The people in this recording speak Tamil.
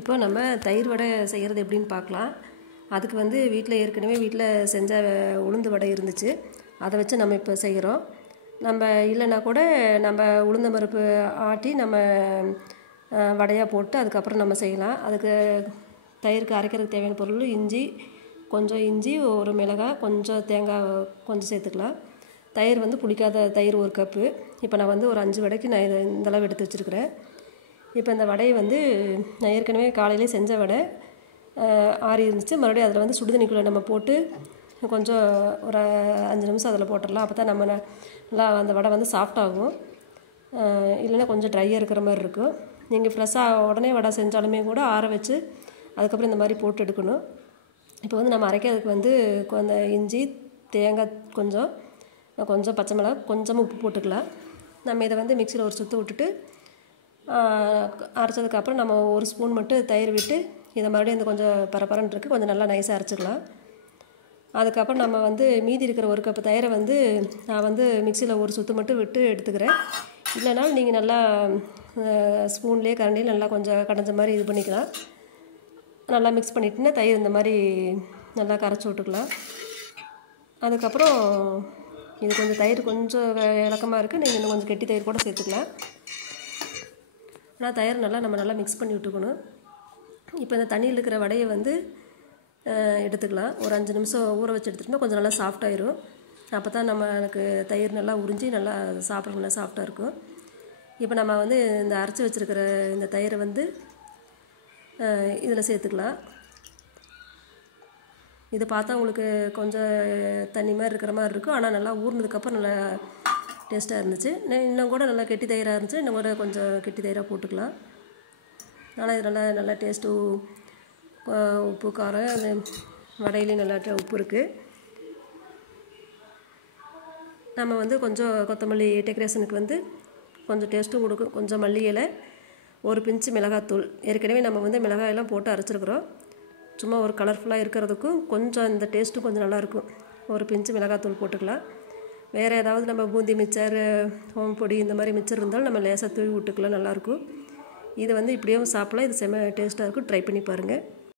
இப்போ நம்ம தயிர் வடை செய்கிறது எப்படின்னு பார்க்கலாம். அதுக்கு வந்து வீட்டில் செஞ்ச உளுந்து வடை இருந்துச்சு. அதை வச்சு நம்ம இப்போ செய்கிறோம். நம்ம இல்லைன்னா கூட நம்ம உளுந்த பருப்பு ஆட்டி நம்ம வடையாக போட்டு அதுக்கப்புறம் நம்ம செய்யலாம். அதுக்கு தயிருக்கு அரைக்கிறதுக்கு தேவையான பொருள் இஞ்சி, ஒரு மிளகாய், கொஞ்சம் தேங்காய் கொஞ்சம் சேர்த்துக்கலாம். தயிர் வந்து புளிக்காத தயிர் 1 கப்பு. இப்போ நான் வந்து ஒரு 5 வடைக்கு நான் இந்த அளவு எடுத்து வச்சுருக்கிறேன். இப்போ இந்த வடையை வந்து நான் ஏற்கனவே காலையிலே செஞ்ச வடை ஆறி இருந்துச்சு. மறுபடியும் அதில் வந்து சுடுதண்ணிக்குள்ளே நம்ம போட்டு கொஞ்சம் ஒரு 5 நிமிஷம் அதில் போட்டுடலாம். அப்போ தான் நம்ம நல்லா அந்த வடை வந்து சாஃப்டாகும். இல்லைன்னா கொஞ்சம் ட்ரையாக இருக்கிற மாதிரி இருக்கும். நீங்கள் ஃப்ரெஷ்ஷாக உடனே வடை செஞ்சாலுமே கூட ஆற வச்சு அதுக்கப்புறம் இந்த மாதிரி போட்டு எடுக்கணும். இப்போ வந்து நம்ம அரைக்கிறதுக்கு வந்து கொஞ்சம் இஞ்சி, தேங்காய், கொஞ்சம் பச்சை மிளகாய், கொஞ்சமாக உப்பு போட்டுக்கலாம். நம்ம இதை வந்து மிக்சியில் ஒரு சுற்று விட்டுட்டு அரைச்சதுக்கப்புறம் நம்ம 1 ஸ்பூன் மட்டும் தயிர் விட்டு இதை மறுபடியும் இந்த கொஞ்சம் பரபரன்னு இருக்குது, கொஞ்சம் நல்லா நைஸாக அரைச்சிக்கலாம். அதுக்கப்புறம் நம்ம வந்து மீதி இருக்கிற 1 கப்பு தயிரை வந்து நான் வந்து மிக்சியில் ஒரு சுற்று மட்டும் விட்டு எடுத்துக்கிறேன். இல்லைனாலும் நீங்கள் நல்லா ஸ்பூன்லேயே கரண்டியில் நல்லா கொஞ்சம் கடைஞ்ச மாதிரி இது பண்ணிக்கலாம். நல்லா மிக்ஸ் பண்ணிட்டுன்னா தயிர் இந்த மாதிரி நல்லா கரைச்சி விட்டுக்கலாம். அதுக்கப்புறம் இது கொஞ்சம் தயிர் கொஞ்சம் இலக்கமாக இருக்குது, நீங்கள் இன்னும் கொஞ்சம் கெட்டி தயிர் கூட சேர்த்துக்கலாம். ஆனால் தயிர் நம்ம நல்லா மிக்ஸ் பண்ணி விட்டுக்கணும். இப்போ இந்த தண்ணியில் இருக்கிற வடையை வந்து எடுத்துக்கலாம். ஒரு 5 நிமிஷம் ஊற வச்சு எடுத்துட்டோம்னா கொஞ்சம் நல்லா சாஃப்டாயிரும். அப்போ தான் எனக்கு தயிர் நல்லா உறிஞ்சி நல்லா சாப்பிட நல்லா சாஃப்டாக இருக்கும். இப்போ நம்ம வந்து இந்த அரைச்சி வச்சுருக்கிற இந்த தயிரை வந்து இதில் சேர்த்துக்கலாம். இதை பார்த்தா உங்களுக்கு கொஞ்சம் தண்ணி மாதிரி இருக்கிற மாதிரி இருக்கும், ஆனால் நல்லா ஊறினதுக்கப்புறம் நல்லா டேஸ்ட்டாக இருந்துச்சு. இன்னும் கூட நல்லா கெட்டி தயிராக இருந்துச்சு, இன்னும் கூட கொஞ்சம் கெட்டி தயிராக போட்டுக்கலாம். ஆனால் இது நல்லா டேஸ்ட்டு, உப்பு, காரம், அந்த வடையிலையும் நல்லா உப்பு இருக்குது. நம்ம வந்து கொஞ்சம் கொத்தமல்லி டெக்கரேஷனுக்கு வந்து கொஞ்சம் டேஸ்ட்டும் கொடுக்கும். கொஞ்சம் மல்லி இலை, ஒரு பிஞ்சு மிளகாத்தூள். ஏற்கனவே நம்ம வந்து மிளகாயெல்லாம் போட்டு அரைச்சிருக்கிறோம். சும்மா ஒரு கலர்ஃபுல்லாக இருக்கிறதுக்கும் கொஞ்சம் இந்த டேஸ்ட்டும் கொஞ்சம் நல்லாயிருக்கும். ஒரு பிஞ்சு மிளகாத்தூள் போட்டுக்கலாம். வேறு ஏதாவது நம்ம பூந்தி மிச்சர், ஓம் பொடி இந்த மாதிரி மிச்சர் இருந்தாலும் நம்ம லேசாக தூவி விட்டுக்கலாம், நல்லாயிருக்கும். இது வந்து இப்படியும் சாப்பிடலாம். இது செம்ம டேஸ்ட்டாக இருக்கும். ட்ரை பண்ணி பாருங்கள்.